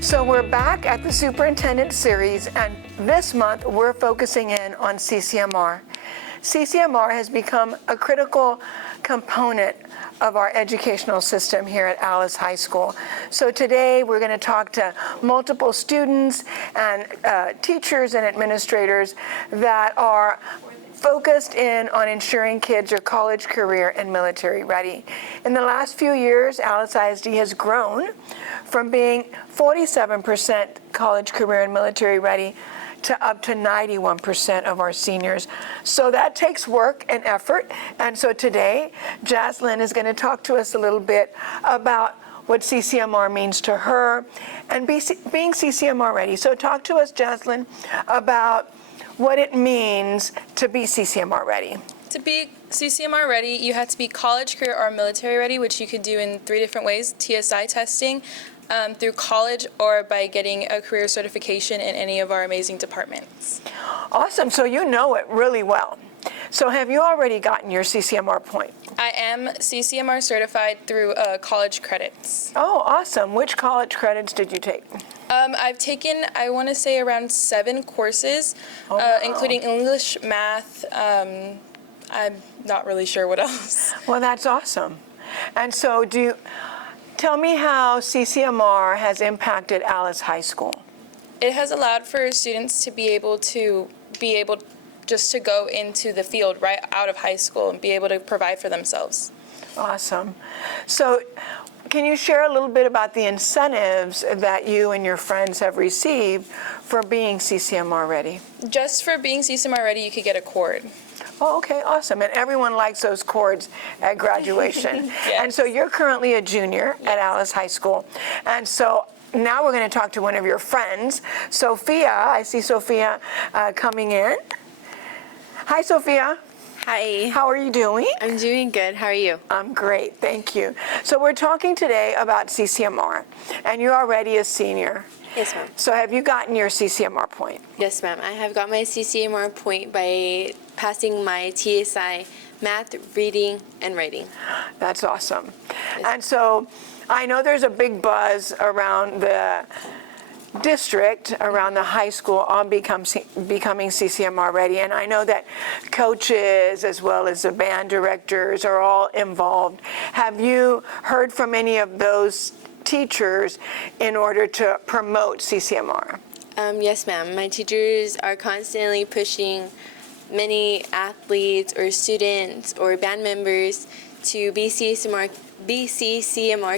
So we're back at the Superintendent Series, and this month we're focusing in on CCMR. CCMR has become a critical component of our educational system here at Alice High School. So today we're going to talk to multiple students and teachers and administrators that are focused in on ensuring kids are college, career, and military ready. In the last few years, Alice ISD has grown from being 47% college, career, and military ready to up to 91% of our seniors. So that takes work and effort. And so today, Jaslyn is going to talk to us a little bit about what CCMR means to her and being CCMR ready. So talk to us, Jaslyn, about what it means to be CCMR ready. To be CCMR ready, you have to be college, career, or military ready, which you could do in 3 different ways: TSI testing, through college, or by getting a career certification in any of our amazing departments. Awesome, so you know it really well. So have you already gotten your CCMR point? I am CCMR certified through college credits. Oh, awesome. Which college credits did you take? I've taken, I want to say, around 7 courses, wow. including English, math. I'm not really sure what else. Well, that's awesome. And so tell me how CCMR has impacted Alice High School. It has allowed for students to be able just to go into the field right out of high school and be able to provide for themselves. Awesome. So can you share a little bit about the incentives that you and your friends have received for being CCMR ready? Just for being CCMR ready, you could get a cord. Oh, okay, awesome. And everyone likes those cords at graduation. Yes. And so you're currently a junior at Alice High School. And so now we're going to talk to one of your friends, Sophia. I see Sophia coming in. Hi, Sophia. Hi. How are you doing? I'm doing good. How are you? I'm great, thank you. So we're talking today about CCMR, and you're already a senior. Yes, ma'am. So have you gotten your CCMR point? Yes, ma'am. I have got my CCMR point by passing my TSI math, reading, and writing. That's awesome. Yes. And so I know there's a big buzz around the district, around the high school, on becoming CCMR ready. And I know that coaches as well as the band directors are all involved. Have you heard from any of those teachers in order to promote CCMR? Yes, ma'am. My teachers are constantly pushing many athletes or students or band members to be CCMR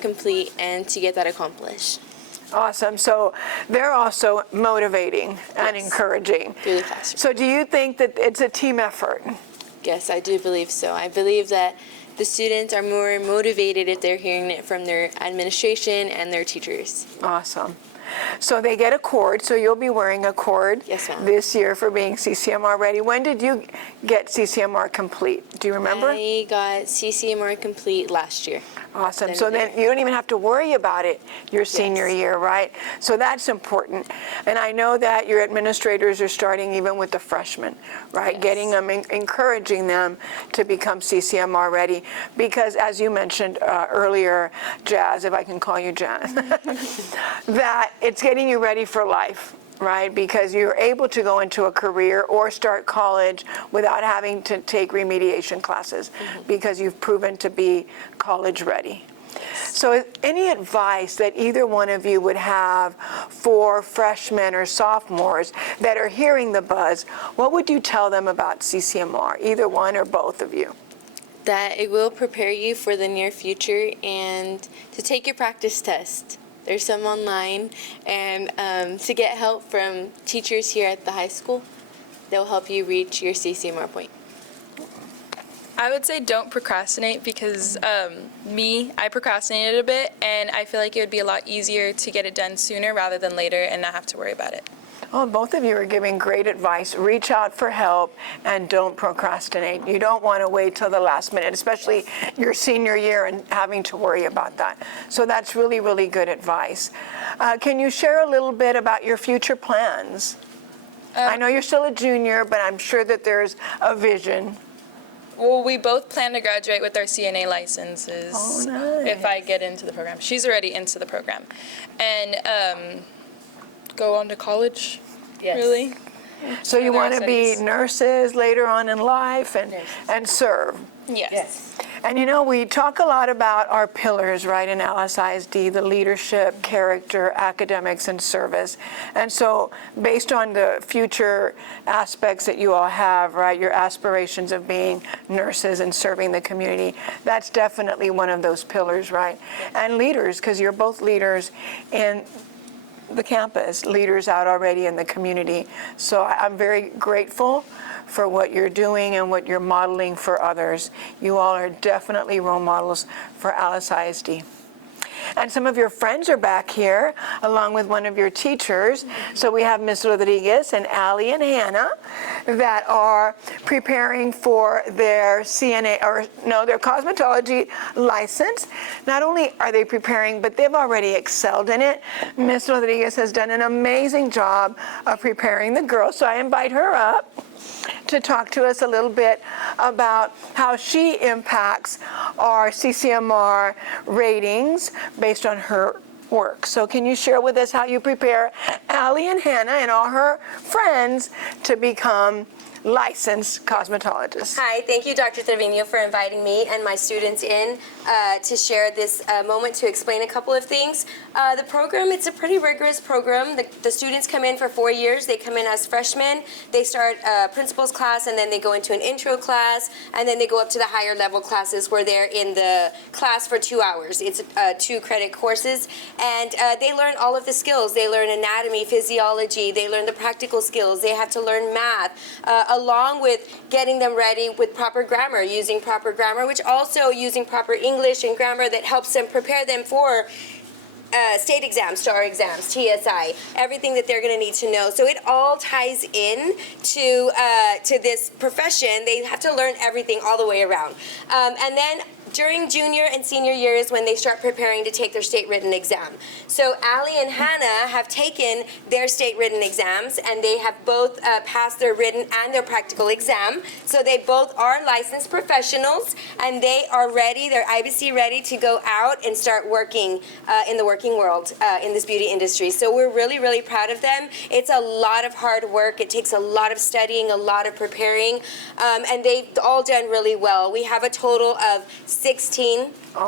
complete and to get that accomplished. Awesome. So they're also motivating and Yes. encouraging. Through the classroom. So do you think that it's a team effort? Yes, I do believe so. I believe that the students are more motivated if they're hearing it from their administration and their teachers. Awesome. So they get a cord, so you'll be wearing a cord Yes, ma'am. this year for being CCMR ready. When did you get CCMR complete? Do you remember? I got CCMR complete last year. Awesome. So then you don't even have to worry about it your senior Yes. year, right? So that's important. And I know that your administrators are starting even with the freshmen, right? Yes. Getting them, encouraging them to become CCMR ready. Because as you mentioned earlier, Jazz, if I can call you Jazz, that it's getting you ready for life. Right, because you're able to go into a career or start college without having to take remediation classes because you've proven to be college ready. So any advice that either one of you would have for freshmen or sophomores that are hearing the buzz, what would you tell them about CCMR, either one or both of you? That it will prepare you for the near future and to take your practice test. There's some online, and to get help from teachers here at the high school. They'll help you reach your CCMR point. I would say don't procrastinate because I procrastinated a bit, and I feel like it would be a lot easier to get it done sooner rather than later and not have to worry about it. Oh, both of you are giving great advice. Reach out for help and don't procrastinate. You don't want to wait till the last minute, especially your senior year and having to worry about that. So that's really, really good advice. Can you share a little bit about your future plans? I know you're still a junior, but I'm sure that there's a vision. Well, we both plan to graduate with our CNA licenses. Oh, nice. If I get into the program. She's already into the program. And go on to college, Yes. really. So you Further want to be studies. nurses later on in life and serve. Yes. And you know, we talk a lot about our pillars, right, in ISD, the leadership, character, academics, and service. And so based on the future aspects that you all have, right, your aspirations of being nurses and serving the community, that's definitely one of those pillars, right? And leaders, because you're both leaders in the campus, leaders out already in the community. So I'm very grateful for what you're doing and what you're modeling for others. You all are definitely role models for Alice ISD. And some of your friends are back here, along with one of your teachers. So we have Ms. Rodriguez and Allie and Hannah that are preparing for their their cosmetology license. Not only are they preparing, but they've already excelled in it. Ms. Rodriguez has done an amazing job of preparing the girls, so I invite her up to talk to us a little bit about how she impacts our CCMR ratings based on her work. So can you share with us how you prepare Allie and Hannah and all her friends to become licensed cosmetologists? Hi, thank you, Dr. Trevino, for inviting me and my students in to share this moment to explain a couple of things. The program, it's a pretty rigorous program. The students come in for 4 years. They come in as freshmen. They start principal's class, and then they go into an intro class, and then they go up to the higher level classes where they're in the class for 2 hours. It's 2 credit courses, and they learn all of the skills. They learn anatomy, physiology. They learn the practical skills. They have to learn math, along with getting them ready with proper grammar, using proper grammar, which also using proper English and grammar that helps them prepare them for state exams, STAR exams, TSI, everything that they're going to need to know. So it all ties in to this profession. They have to learn everything all the way around. And then during junior and senior years when they start preparing to take their state written exam. So Allie and Hannah have taken their state written exams, and they have both passed their written and their practical exam. So they both are licensed professionals, and they are ready, they're IBC ready to go out and start working in the working world in this beauty industry. So we're really, really proud of them. It's a lot of hard work. It takes a lot of studying, a lot of preparing, and they've all done really well. We have a total of 16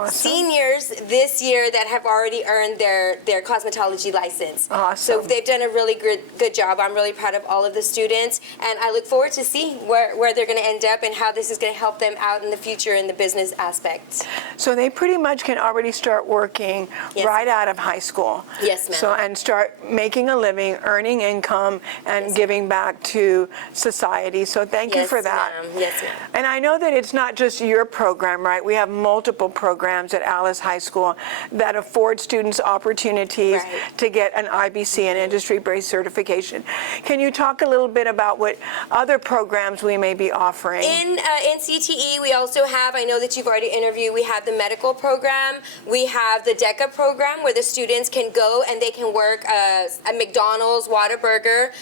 seniors this year that have already earned their cosmetology license. Awesome. So they've done a really good job. I'm really proud of all of the students, and I look forward to see where they're going to end up and how this is going to help them out in the future in the business aspects. So they pretty much can already start working right out of high school. Yes, ma'am. So, and start making a living, earning income, and giving back to society. So thank you for that. Ma'am. Yes, ma'am. And I know that it's not just your program, right? We have multiple programs at Alice High School that afford students opportunities to get an IBC and industry-based certification. Can you talk a little bit about what other programs we may be offering? In CTE, we also have, I know that you've already interviewed, we have the medical program. We have the DECA program where the students can go and they can work at McDonald's, Whataburger.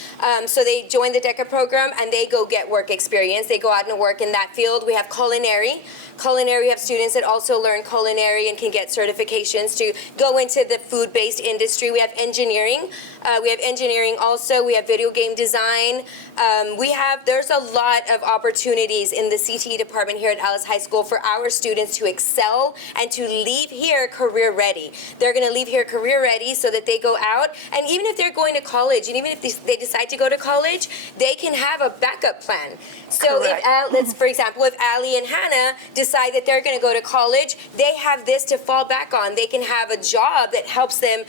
So they join the DECA program and they go get work experience. They go out and work in that field. We have culinary. We have students that also learn culinary and can get certifications to go into the food-based industry. We have engineering. Also. We have video game design. There's a lot of opportunities in the CTE department here at Alice High School for our students to excel and to leave here career ready. They're going to leave here career ready so that they go out, and even if they're going to college, and even if they decide to go to college, they can have a backup plan. So for example, if Allie and Hannah decide that they're going to go to college, they have this to fall back on. They can have a job that helps them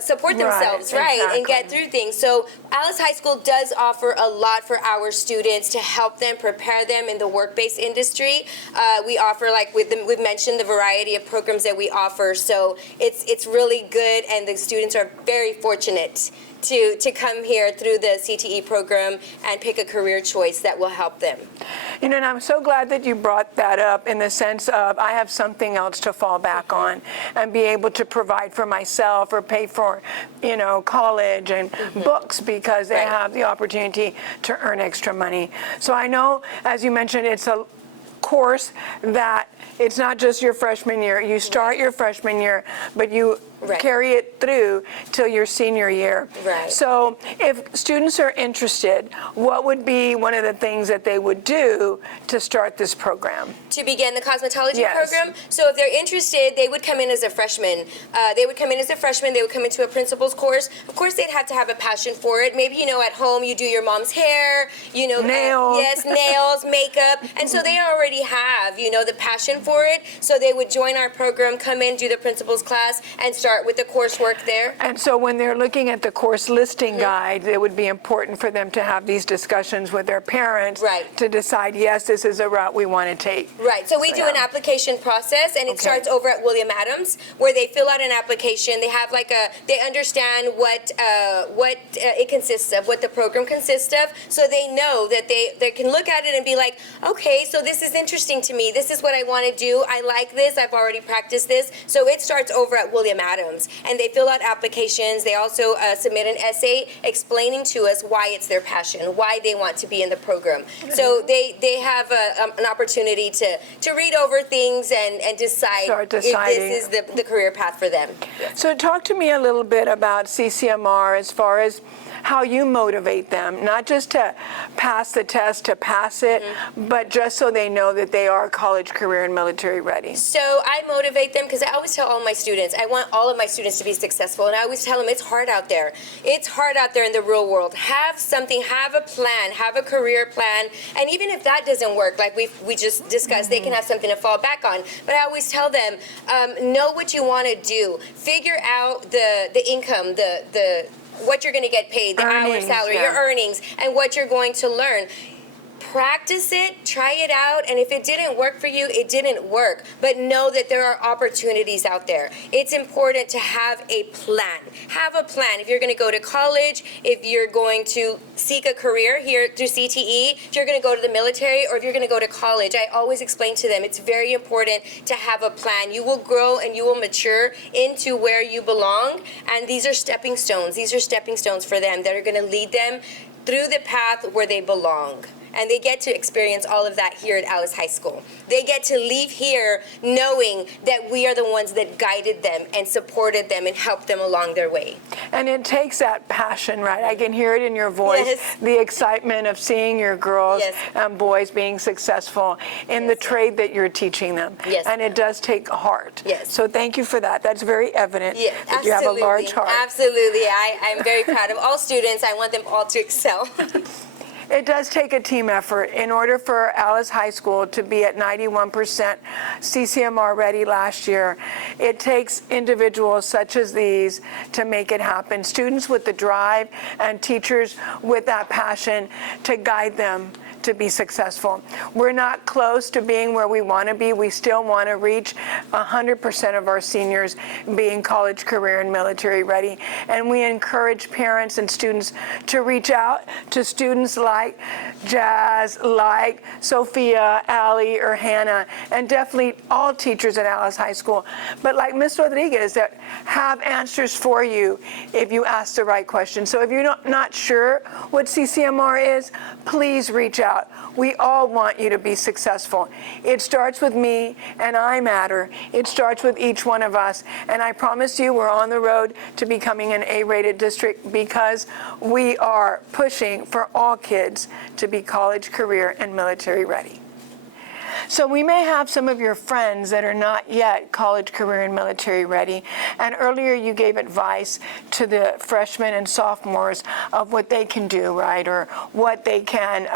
support themselves, and get through things. So Alice High School does offer a lot for our students to help them, prepare them in the work-based industry. We offer, like we've mentioned, the variety of programs that we offer. So it's really good, and the students are very fortunate to come here through the CTE program and pick a career choice that will help them. You know, and I'm so glad that you brought that up in the sense of I have something else to fall back on and be able to provide for myself or pay for, college and books because they have the opportunity to earn extra money. So I know, as you mentioned, it's a course that it's not just your freshman year. You start your freshman year, but you Right. carry it through till your senior year. Right. So if students are interested, what would be one of the things that they would do to start this program? To begin the cosmetology Yes. program. So if they're interested, they would come in as a freshman. They would come into a principal's course. Of course, they'd have to have a passion for it. Maybe, at home you do your mom's hair, Nails. yes, nails, makeup. And so they already have, the passion for it. So they would join our program, come in, do the principal's class, and start with the coursework there. And so when they're looking at the course listing guide, it would be important for them to have these discussions with their parents Right. to decide, yes, this is a route we want to take. Right, so we do an Yeah. application process, and it Okay. starts over at William Adams, where they fill out an application. They have they understand what it consists of, what the program consists of, so they know that they can look at it and be like, okay, so this is interesting to me. This is what I want to do. I like this. I've already practiced this. So it starts over at William Adams, and they fill out applications. They also submit an essay explaining to us why it's their passion, why they want to be in the program. So they have an opportunity to read over things and decide Start if deciding. this is the career path for them. So talk to me a little bit about CCMR as far as how you motivate them, not just to pass the test, to pass it, but just so they know that they are college, career, and military ready. So I motivate them because I always tell all my students, I want all of my students to be successful, and I always tell them it's hard out there. It's hard out there in the real world. Have something, have a plan, have a career plan, and even if that doesn't work, like we just discussed, they can have something to fall back on. But I always tell them, know what you want to do. Figure out the income, the what you're going to get paid, the hour Earnings, salary, yeah. your earnings, and what you're going to learn. Practice it, try it out, and if it didn't work for you, it didn't work. But know that there are opportunities out there. It's important to have a plan. Have a plan. If you're going to go to college, if you're going to seek a career here through CTE, if you're going to go to the military, or if you're going to go to college, I always explain to them it's very important to have a plan. You will grow and you will mature into where you belong, and these are stepping stones. These are stepping stones for them that are going to lead them through the path where they belong. And they get to experience all of that here at Alice High School. They get to leave here knowing that we are the ones that guided them and supported them and helped them along their way. And it takes that passion, right? I can hear it in your voice, Yes. the excitement of seeing your girls Yes. and boys being successful in the trade that you're teaching them. Yes. And it does take heart. Yes. So thank you for that. That's very evident Yeah, that you have a large heart. Absolutely. I'm very proud of all students. I want them all to excel. It does take a team effort. In order for Alice High School to be at 91% CCMR ready last year, it takes individuals such as these to make it happen. Students with the drive and teachers with that passion to guide them to be successful. We're not close to being where we want to be. We still want to reach 100% of our seniors being college, career, and military ready. And we encourage parents and students to reach out to students like Jazz, like Sophia, Allie, or Hannah, and definitely all teachers at Alice High School, but like Ms. Rodriguez, that have answers for you if you ask the right question. So if you're not sure what CCMR is, please reach out. We all want you to be successful. It starts with me, and I matter. It starts with each one of us, and I promise you we're on the road to becoming an A-rated district because we are pushing for all kids to be college, career, and military ready. So we may have some of your friends that are not yet college, career, and military ready. And earlier you gave advice to the freshmen and sophomores of what they can do, right, or what they can,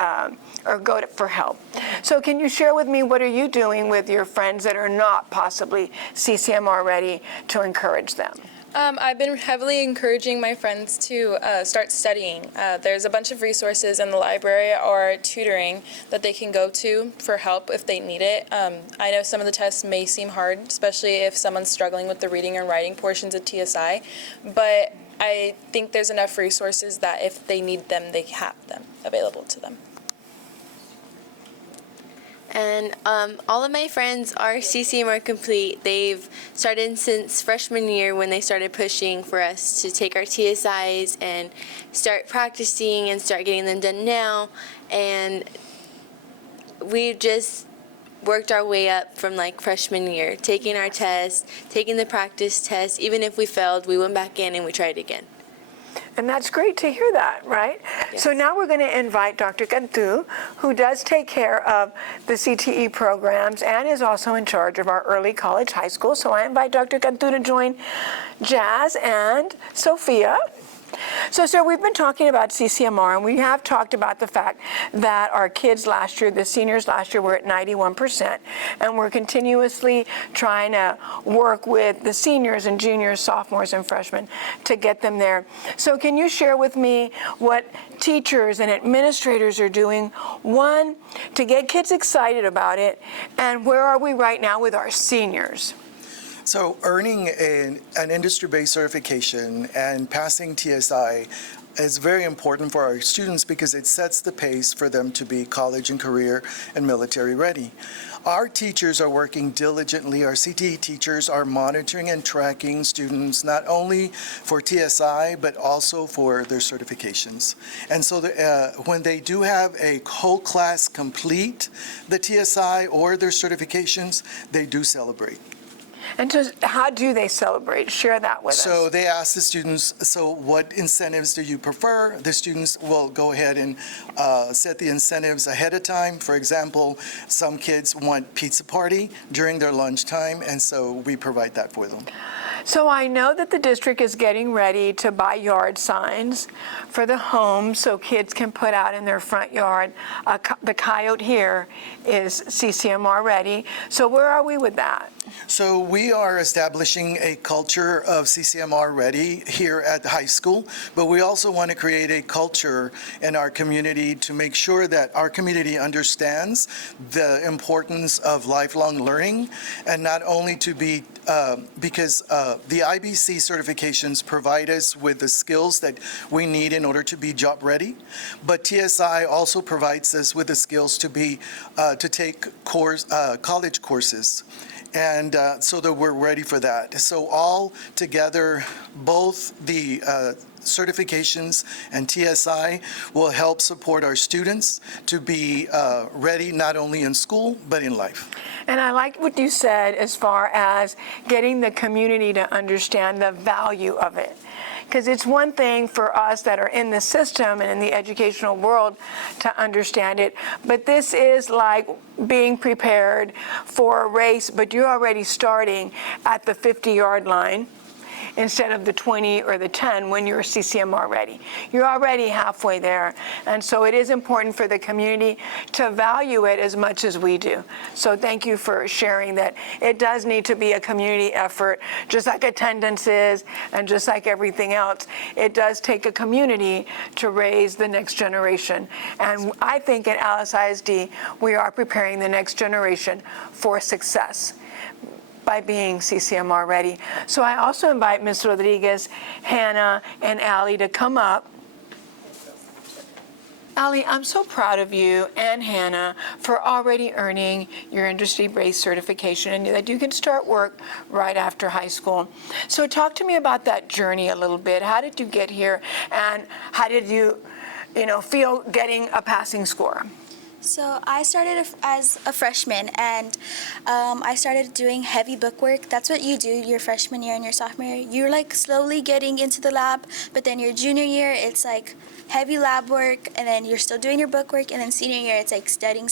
or go for help. So can you share with me what are you doing with your friends that are not possibly CCMR ready to encourage them? I've been heavily encouraging my friends to start studying. There's a bunch of resources in the library or tutoring that they can go to for help if they need it. I know some of the tests may seem hard, especially if someone's struggling with the reading and writing portions of TSI, but I think there's enough resources that if they need them, they have them available to them. And all of my friends are CCMR complete. They've started since freshman year when they started pushing for us to take our TSIs and start practicing and start getting them done now. And we're worked our way up from like freshman year, taking our tests, taking the practice test. Even if we failed, we went back in and we tried again. And that's great to hear that, right? Yes. So now we're going to invite Dr. Cantu, who does take care of the CTE programs and is also in charge of our early college high school. So I invite Dr. Cantu to join Jazz and Sophia. So, sir, we've been talking about CCMR, and we have talked about the fact that our kids last year, the seniors last year, were at 91%, and we're continuously trying to work with the seniors and juniors, sophomores, and freshmen to get them there. So can you share with me what teachers and administrators are doing, one, to get kids excited about it, and where are we right now with our seniors? So earning an industry-based certification and passing TSI is very important for our students because it sets the pace for them to be college and career and military ready. Our teachers are working diligently. Our CTE teachers are monitoring and tracking students not only for TSI but also for their certifications. And so when they do have a whole class complete the TSI or their certifications, they do celebrate. And so how do they celebrate? Share that with us. So they ask the students, so what incentives do you prefer? The students will go ahead and set the incentives ahead of time. For example, some kids want pizza party during their lunchtime, and so we provide that for them. So I know that the district is getting ready to buy yard signs for the homes so kids can put out in their front yard. The coyote here is CCMR ready. So where are we with that? So we are establishing a culture of CCMR ready here at the high school, but we also want to create a culture in our community to make sure that our community understands the importance of lifelong learning, and not only to be, because the IBC certifications provide us with the skills that we need in order to be job ready, but TSI also provides us with the skills to be, to take college courses. And so that we're ready for that. So all together, both the certifications and TSI will help support our students to be ready not only in school, but in life. And I like what you said as far as getting the community to understand the value of it. Because it's one thing for us that are in the system and in the educational world to understand it, but this is like being prepared for a race, but you're already starting at the 50-yard line instead of the 20 or the 10 when you're CCMR ready. You're already halfway there. And so it is important for the community to value it as much as we do. So thank you for sharing that. It does need to be a community effort, just like attendance is, and just like everything else. It does take a community to raise the next generation. And I think at Alice ISD, we are preparing the next generation for success by being CCMR ready. So I also invite Ms. Rodriguez, Hannah, and Allie to come up. Allie, I'm so proud of you and Hannah for already earning your industry-based certification and that you can start work right after high school. So talk to me about that journey a little bit. How did you get here, and how did you feel getting a passing score? So I started as a freshman, and I started doing heavy book work. That's what you do your freshman year and your sophomore year. You're like slowly getting into the lab, but then your junior year, it's like heavy lab work, and then you're still doing your book work, and then senior year, it's like studying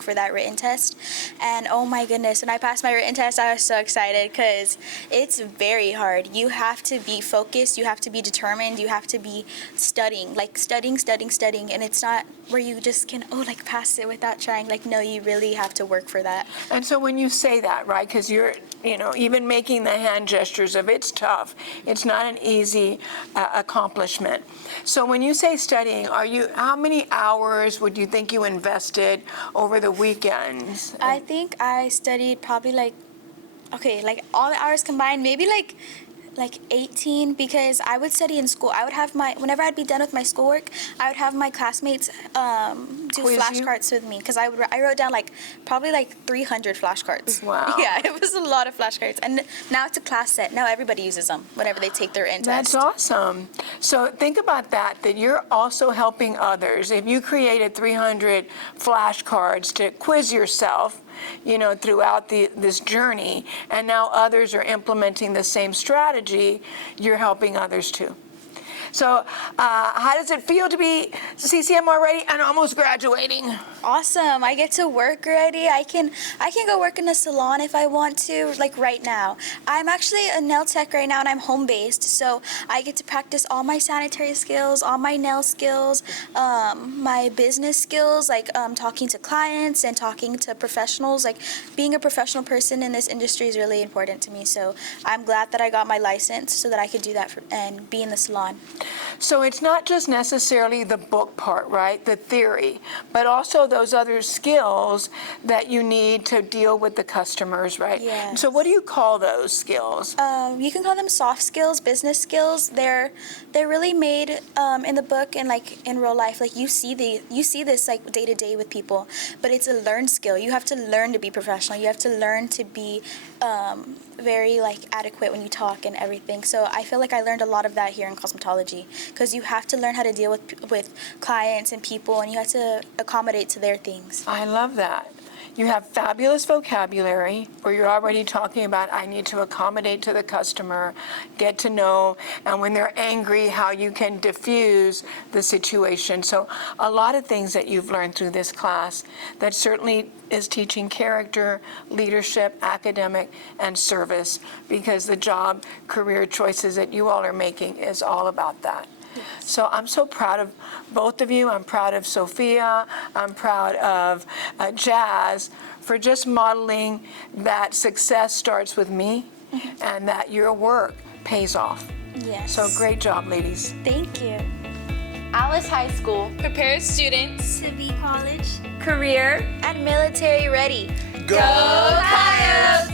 for that written test. And oh my goodness, when I passed my written test, I was so excited because it's very hard. You have to be focused, you have to be determined, you have to be studying, and it's not where you just can, pass it without trying. No, you really have to work for that. And so when you say that, right, because you're, even making the hand gestures of it's tough. It's not an easy accomplishment. So when you say studying, how many hours would you think you invested over the weekends? I think I studied probably all the hours combined, maybe like 18, because I would study in school. I would have whenever I'd be done with my schoolwork, I would have my classmates do Quiz flashcards with me, because I wrote down probably 300 flashcards. Wow. Yeah, it was a lot of flashcards. And now it's a class set. Now everybody uses them whenever they take their test. That's awesome. So think about that you're also helping others. If you created 300 flashcards to quiz yourself, throughout this journey, and now others are implementing the same strategy, you're helping others too. So how does it feel to be CCMR ready and almost graduating? Awesome. I get to work already. I can go work in a salon if I want to, like right now. I'm actually a nail tech right now and I'm home based, so I get to practice all my sanitary skills, all my nail skills, my business skills, like talking to clients and talking to professionals. Like being a professional person in this industry is really important to me, so I'm glad that I got my license so that I could do that and be in the salon. So it's not just necessarily the book part, right? The theory, but also those other skills that you need to deal with the customers, right? Yes. So what do you call those skills? You can call them soft skills, business skills. They're really made in the book and like in real life. Like you see this like day to day with people, but it's a learned skill. You have to learn to be professional. You have to learn to be very like adequate when you talk and everything. So I feel like I learned a lot of that here in cosmetology, because you have to learn how to deal with clients and people, and you have to accommodate to their things. I love that. You have fabulous vocabulary where you're already talking about, I need to accommodate to the customer, get to know, and when they're angry, how you can diffuse the situation. So a lot of things that you've learned through this class that certainly is teaching character, leadership, academic, and service, because the job, career choices that you all are making is all about that. So I'm so proud of both of you. I'm proud of Sophia. I'm proud of Jazz for just modeling that success starts with me and that your work pays off. Yes. So great job, ladies. Thank you. Alice High School. Prepares students. To be college Career. and military ready. Go Coyotes!